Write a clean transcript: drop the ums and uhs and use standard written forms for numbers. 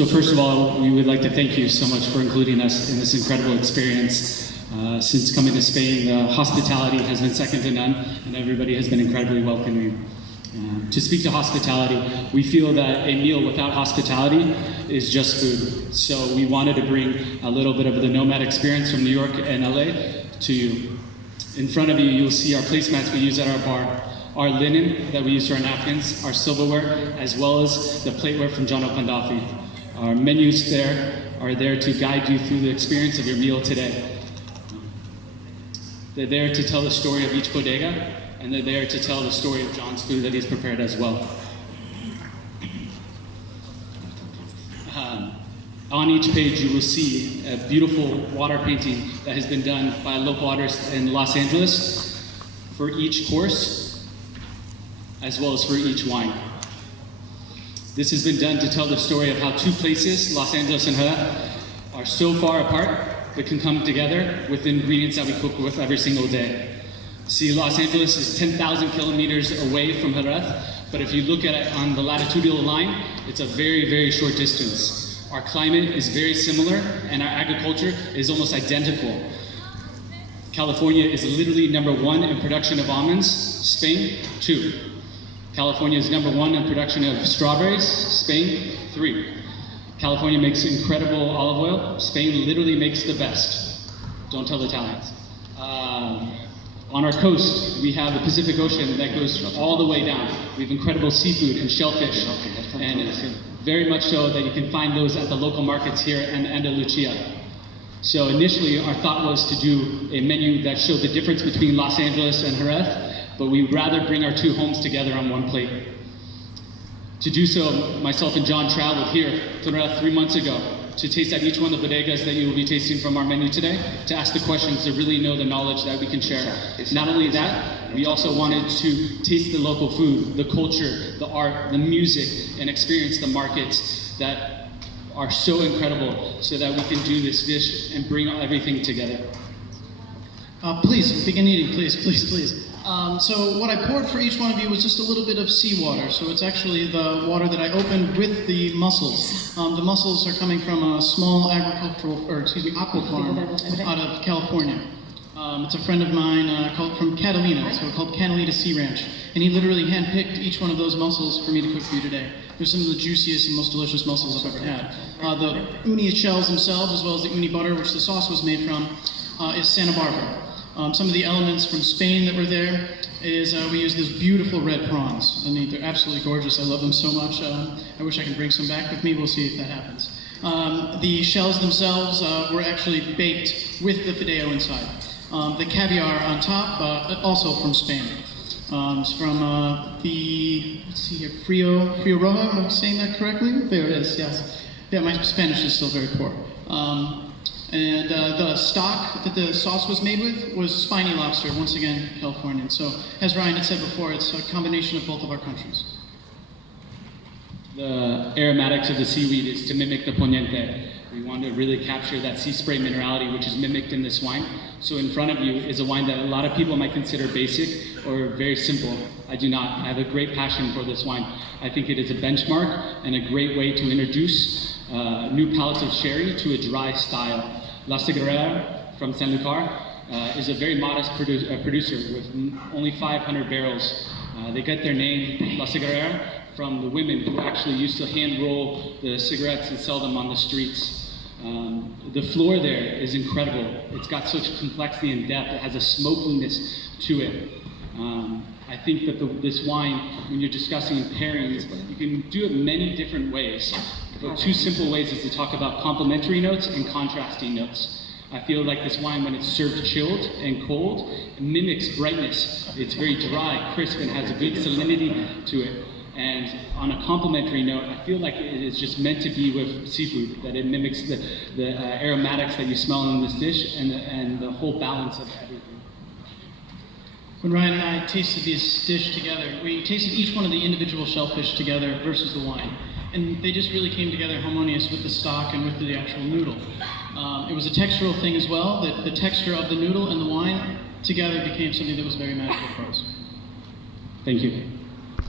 So first of all, we would like to thank you so much for including us in this incredible experience. Since coming to Spain, the hospitality has been second to none, and everybody has been incredibly welcoming. To speak to hospitality, we feel that a meal without hospitality is just food. So we wanted to bring a little bit of the NoMad experience from New York and LA to you. In front of you, you'll see our placemats we use at our bar, our linen that we use for our napkins, our silverware, as well as the plateware from John Taube IV. Our menus are there to guide you through the experience of your meal today. They're there to tell the story of each bodega, and they're there to tell the story of John's food that he's prepared as well. On each page, you will see a beautiful water painting that has been done by a local artist in Los Angeles for each course, as well as for each wine. This has been done to tell the story of how two places, Los Angeles and Jerez, are so far apart, but can come together with the ingredients that we cook with every single day. See, Los Angeles is 10,000 kilometers away from Jerez, but if you look at it on the latitudinal line, it's a very, very short distance. Our climate is very similar, and our agriculture is almost identical. California is literally #1 in production of almonds, Spain, 2. California is #1 in production of strawberries, Spain, 3. California makes incredible olive oil, Spain literally makes the best. Don't tell the Italians. On our coast, we have the Pacific Ocean that goes all the way down. We have incredible seafood and shellfish, and very much so that you can find those at the local markets here in Andalusia. So initially, our thought was to do a menu that showed the difference between Los Angeles and Jerez, but we'd rather bring our two homes together on one plate. To do so, myself and John traveled here to Jerez 3 months ago to taste at each one of the bodegas that you will be tasting from our menu today, to ask the questions, to really know the knowledge that we can share. Not only that, we also wanted to taste the local food, the culture, the art, the music, and experience the markets that are so incredible so that we can do this dish and bring everything together. Please, begin eating, please. So what I poured for each one of you was just a little bit of seawater. So it's actually the water that I opened with the mussels. The mussels are coming from a small aqua farm out of California. It's a friend of mine from Catalina, so called Catalina Sea Ranch. And he literally handpicked each one of those mussels for me to cook for you today. They're some of the juiciest and most delicious mussels I've ever had. The uni shells themselves, as well as the uni butter, which the sauce was made from, is Santa Barbara. Some of the elements from Spain that were there is we use these beautiful red prawns. I mean, they're absolutely gorgeous. I love them so much. I wish I could bring some back with me. We'll see if that happens. The shells themselves were actually baked with the fideo inside. The caviar on top, also from Spain. It's from let's see here, Frio Roja, am I saying that correctly? There it is, yes. Yeah, my Spanish is still very poor. And the stock that the sauce was made with was spiny lobster, once again, Californian. So, as Ryan had said before, it's a combination of both of our countries. The aromatics of the seaweed is to mimic the poniente. We want to really capture that sea spray minerality, which is mimicked in this wine. So in front of you is a wine that a lot of people might consider basic or very simple. I do not. I have a great passion for this wine. I think it is a benchmark and a great way to introduce new palates of sherry to a dry style. La Cigarrera from San Lucar is a very modest producer with only 500 barrels. They get their name, La Cigarrera, from the women who actually used to hand roll the cigarettes and sell them on the streets. The floor there is incredible. It's got such complexity and depth. It has a smokiness to it. I think that this wine, when you're discussing pairings, you can do it many different ways. But 2 simple ways is to talk about complementary notes and contrasting notes. I feel like this wine, when it's served chilled and cold, it mimics brightness. It's very dry, crisp, and has a good salinity to it. And on a complementary note, I feel like it is just meant to be with seafood, that it mimics the aromatics that you smell in this dish and the whole balance of everything. When Ryan and I tasted this dish together, we tasted each one of the individual shellfish together versus the wine. And they just really came together harmonious with the stock and with the actual noodle. It was a textural thing as well, that the texture of the noodle and the wine together became something that was very magical for us. Thank you.